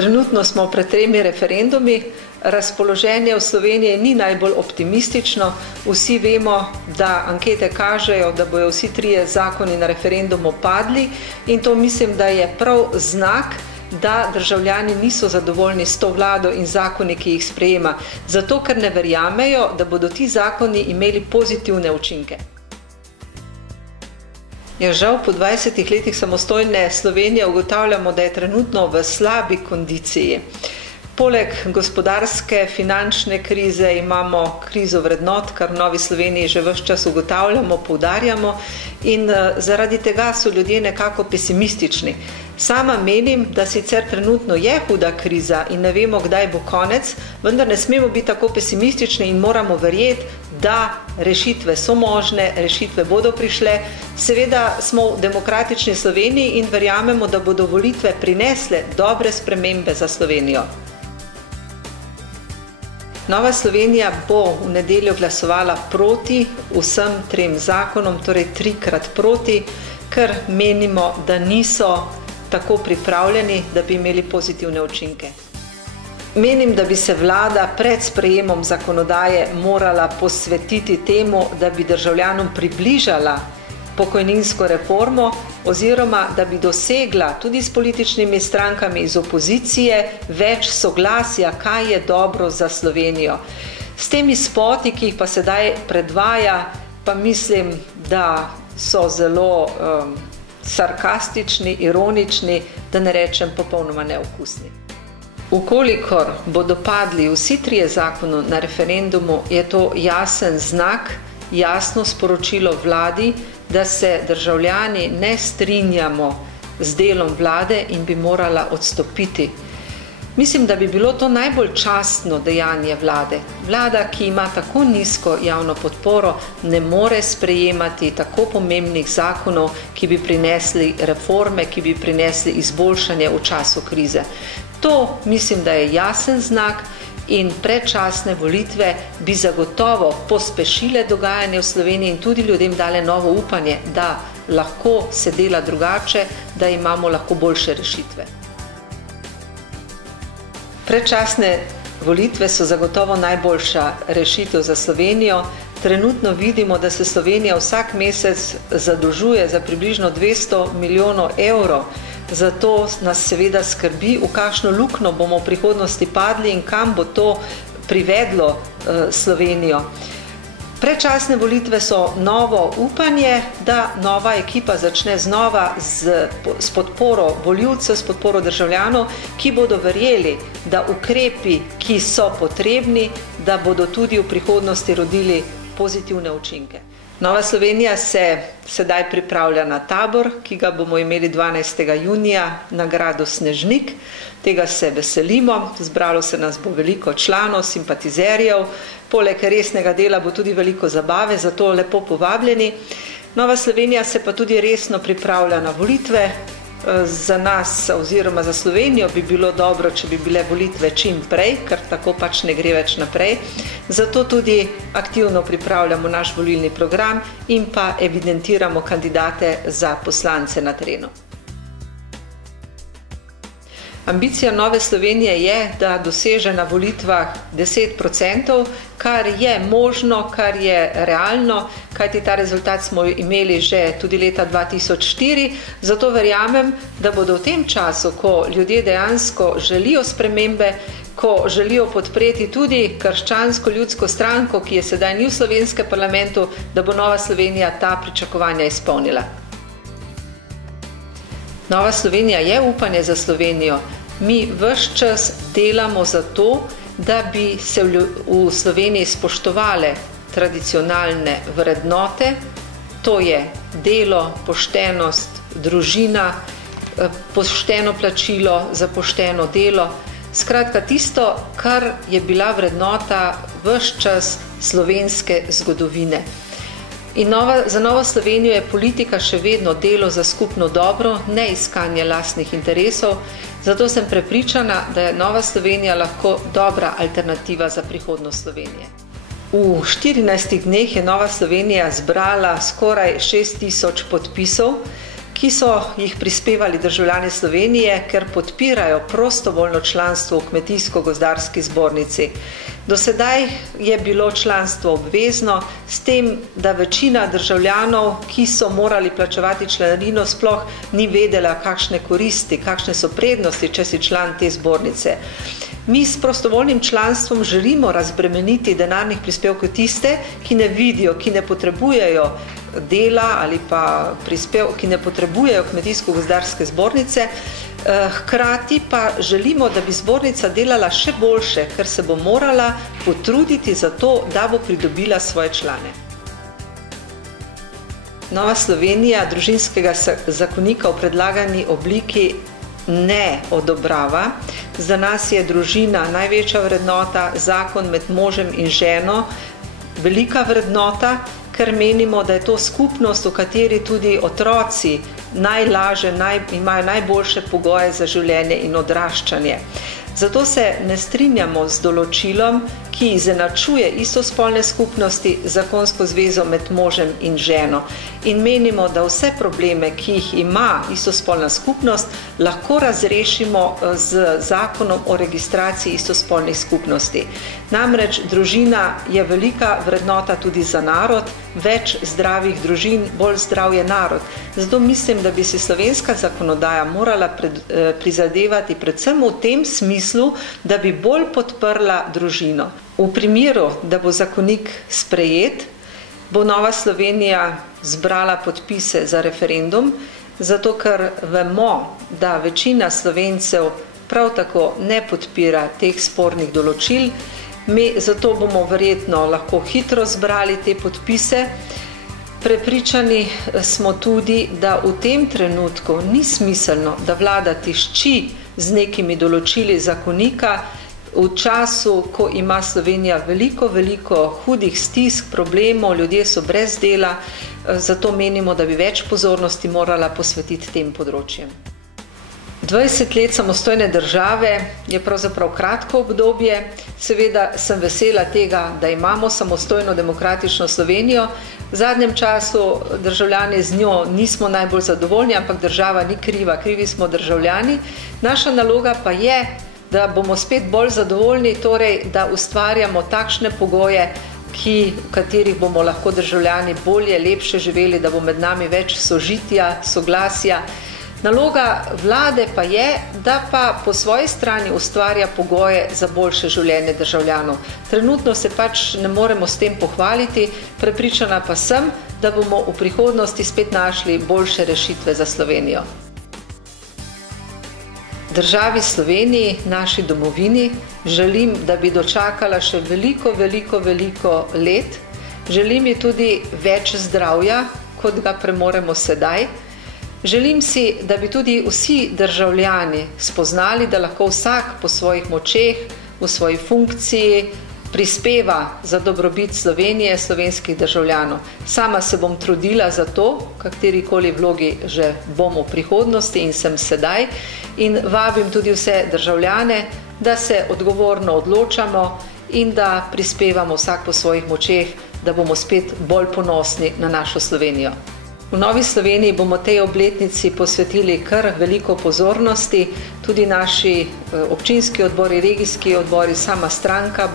Trenutno smo pred 3 referendumi, razpoloženje v Sloveniji ni najbolj optimistično. Vsi vemo, da ankete kažejo, da bojo vsi 3 zakoni na referendumu padli in to mislim, da je prav znak, da državljani niso zadovoljni s to vlado in zakoni, ki jih sprejema. Zato, ker ne verjamejo, da bodo ti zakoni imeli pozitivne učinke. Žal, po 20 letih samostojne Slovenije ugotavljamo, da je trenutno v slabi kondiciji. Poleg gospodarske, finančne krize imamo krizo vrednot, kar v Novi Sloveniji že ves čas ugotavljamo, poudarjamo in zaradi tega so ljudje nekako pesimistični. Sama menim, da sicer trenutno je huda kriza in ne vemo, kdaj bo konec, vendar ne smemo biti tako pesimistični in moramo verjeti, da rešitve so možne, rešitve bodo prišle. Seveda smo v demokratični Sloveniji in verjamemo, da bodo volitve prinesle dobre spremembe za Slovenijo. Nova Slovenija bo v nedeljo glasovala proti vsem 3 zakonom, torej 3-krat proti, ker menimo, da niso tako pripravljeni, da bi imeli pozitivne učinke. Menim, da bi se vlada pred sprejemom zakonodaje morala posvetiti temu, da bi državljanom približala pokojninsko reformo oziroma da bi dosegla tudi s političnimi strankami iz opozicije več soglasja, kaj je dobro za Slovenijo. S temi spoti, ki jih pa sedaj predvaja, pa mislim, da so zelo sarkastični, ironični, da ne rečem popolnoma neokusni. Ukolikor bodo padli vsi 3 zakoni na referendumu, je to jasen znak, jasno sporočilo vladi, da se državljani ne strinjamo z delom vlade in bi morala odstopiti. Mislim, da bi bilo to najbolj častno dejanje vlade. Vlada, ki ima tako nizko javno podporo, ne more sprejemati tako pomembnih zakonov, ki bi prinesli reforme, ki bi prinesli izboljšanje v času krize. To mislim, da je jasen znak in predčasne volitve bi zagotovo pospešile dogajanje v Sloveniji in tudi ljudem dale novo upanje, da lahko se dela drugače, da imamo lahko boljše rešitve. Predčasne volitve so zagotovo najboljša rešitev za Slovenijo. Trenutno vidimo, da se Slovenija vsak mesec zadolžuje za približno 200 milijonov evrov. Zato nas seveda skrbi, v kakšno luknjo bomo v prihodnosti padli in kam bo to privedlo Slovenijo. Predčasne volitve so novo upanje, da nova ekipa začne znova s podporo volivcev, s podporo državljanov, ki bodo verjeli, da ukrepi, ki so potrebni, da bodo tudi v prihodnosti rodili pozitivne učinke. Nova Slovenija se sedaj pripravlja na tabor, ki ga bomo imeli 12. junija na gradu Snežnik. Tega se veselimo, zbralo se nas bo veliko članov, simpatizerjev, poleg resnega dela bo tudi veliko zabave, zato lepo povabljeni. Nova Slovenija se pa tudi resno pripravlja na volitve. Za nas oziroma za Slovenijo bi bilo dobro, če bi bile volitve čim prej, ker tako pač ne gre več naprej. Zato tudi aktivno pripravljamo naš volilni program in pa evidentiramo kandidate za poslance na terenu. Ambicija Nove Slovenije je, da doseže na volitvah 10%, kar je možno, kar je realno, kajti ta rezultat smo imeli že tudi leta 2004. Zato verjamem, da bodo v tem času, ko ljudje dejansko želijo spremembe, ko želijo podpreti tudi krščansko ljudsko stranko, ki je sedaj ni v slovenskem parlamentu, da bo Nova Slovenija ta pričakovanja izpolnila. Nova Slovenija je upanje za Slovenijo. Mi ves čas delamo za to, da bi se v Sloveniji spoštovale tradicionalne vrednote, to je delo, poštenost, družina, pošteno plačilo za pošteno delo. Skratka, tisto, kar je bila vrednota ves čas slovenske zgodovine. In za Novo Slovenijo je politika še vedno delo za skupno dobro, ne iskanje lastnih interesov. Zato sem prepričana, da je Nova Slovenija lahko dobra alternativa za prihodnost Slovenije. V 14 dneh je Nova Slovenija zbrala skoraj 6000 podpisov, ki so jih prispevali državljani Slovenije, ker podpirajo prostovoljno članstvo v Kmetijsko-gozdarski zbornici. Do sedaj je bilo članstvo obvezno, s tem, da večina državljanov, ki so morali plačevati članarino, sploh ni vedela, kakšne koristi, kakšne so prednosti, če si član te zbornice. Mi s prostovoljnim članstvom želimo razbremeniti denarnih prispevkov tiste, ki ne vidijo, ki ne potrebujejo dela ali pa ki ne potrebujejo Kmetijsko-gozdarske zbornice, hkrati pa želimo, da bi zbornica delala še boljše, ker se bo morala potruditi za to, da bo pridobila svoje člane. Nova Slovenija družinskega zakonika v predlagani obliki ne odobrava. Za nas je družina največja vrednota, zakon med možem in ženo velika vrednota, ker menimo, da je to skupnost, v kateri tudi otroci najlažje, imajo najboljše pogoje za življenje in odraščanje. Zato se ne strinjamo z določilom, ki izenačuje istospolne skupnosti z zakonsko zvezo med možem in ženo. In menimo, da vse probleme, ki jih ima istospolna skupnost, lahko razrešimo z zakonom o registraciji istospolnih skupnosti. Namreč družina je velika vrednota tudi za narod, več zdravih družin, bolj zdrav je narod. Zato mislim, da bi si slovenska zakonodaja morala prizadevati predvsem v tem smislu, da bi bolj podprla družino. V primeru, da bo zakonik sprejet, bo Nova Slovenija zbrala podpise za referendum, zato ker vemo, da večina Slovencev prav tako ne podpira teh spornih določil. Zato bomo verjetno lahko hitro zbrali te podpise. Prepričani smo tudi, da v tem trenutku ni smiselno, da vlada tišči z nekimi določili zakonika, v času, ko ima Slovenija veliko hudih stisk, problemov, ljudje so brez dela, zato menimo, da bi več pozornosti morala posvetiti tem področjem. 20 let samostojne države je pravzaprav kratko obdobje. Seveda sem vesela tega, da imamo samostojno demokratično Slovenijo. V zadnjem času državljani z njo nismo najbolj zadovoljni, ampak država ni kriva, krivi smo državljani. Naša naloga pa je, da bomo spet bolj zadovoljni, torej da ustvarjamo takšne pogoje, v katerih bomo lahko državljani bolje, lepše živeli, da bo med nami več sožitja, soglasja. Naloga vlade pa je, da pa po svoji strani ustvarja pogoje za boljše življenje državljanov. Trenutno se pač ne moremo s tem pohvaliti, prepričana pa sem, da bomo v prihodnosti spet našli boljše rešitve za Slovenijo. Državi Sloveniji, naši domovini, želim, da bi dočakala še veliko let. Želim ji tudi več zdravja, kot ga premoremo sedaj. Želim si, da bi tudi vsi državljani spoznali, da lahko vsak po svojih močeh, v svoji funkciji prispeva za dobrobit Slovenije, slovenskih državljanov. Sama se bom trudila za to, katerikoli vlogi že bom v prihodnosti in sem sedaj, in vabim tudi vse državljane, da se odgovorno odločamo in da prispevamo vsak po svojih močeh, da bomo spet bolj ponosni na našo Slovenijo. V Novi Sloveniji bomo tej obletnici posvetili kar veliko pozornosti, tudi naši občinski odbori, regijski odbori, sama stranka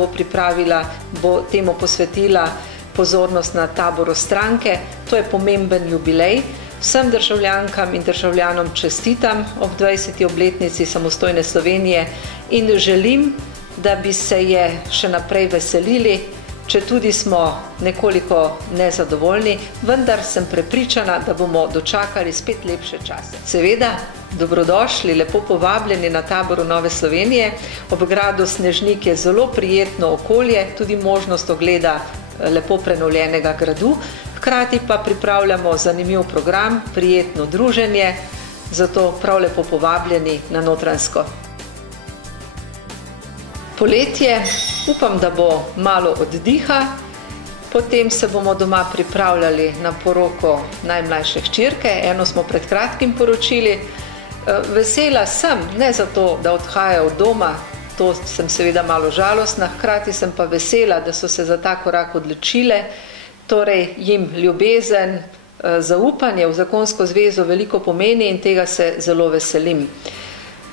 bo temu posvetila pozornost na taboru stranke. To je pomemben jubilej. Vsem državljankam in državljanom čestitam ob 20. obletnici samostojne Slovenije in želim, da bi se je še naprej veselili, če tudi smo nekoliko nezadovoljni, vendar sem prepričana, da bomo dočakali spet lepše čase. Seveda, dobrodošli, lepo povabljeni na taboru Nove Slovenije. Ob gradu Snežnik je zelo prijetno okolje, tudi možnost ogleda lepo prenovljenega gradu. Hkrati pa pripravljamo zanimiv program, prijetno druženje, zato prav lepo povabljeni na Notranjsko. Poletje, upam, da bo malo oddiha, potem se bomo doma pripravljali na poroko najmlajše hčerke, eno smo pred kratkim poročili. Vesela sem, ne zato, da odhajajo od doma, to sem seveda malo žalostna, hkrati sem pa vesela, da so se za ta korak odločile, torej jim ljubezen, zaupanje v zakonsko zvezo veliko pomeni in tega se zelo veselim.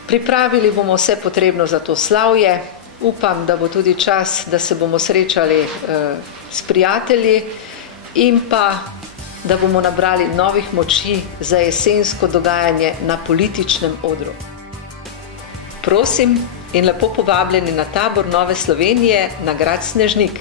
Pripravili bomo vse potrebno za to slavje. Upam, da bo tudi čas, da se bomo srečali s prijatelji in pa, da bomo nabrali novih moči za jesensko dogajanje na političnem odru. Prosim in lepo povabljeni na tabor Nove Slovenije na grad Snežnik.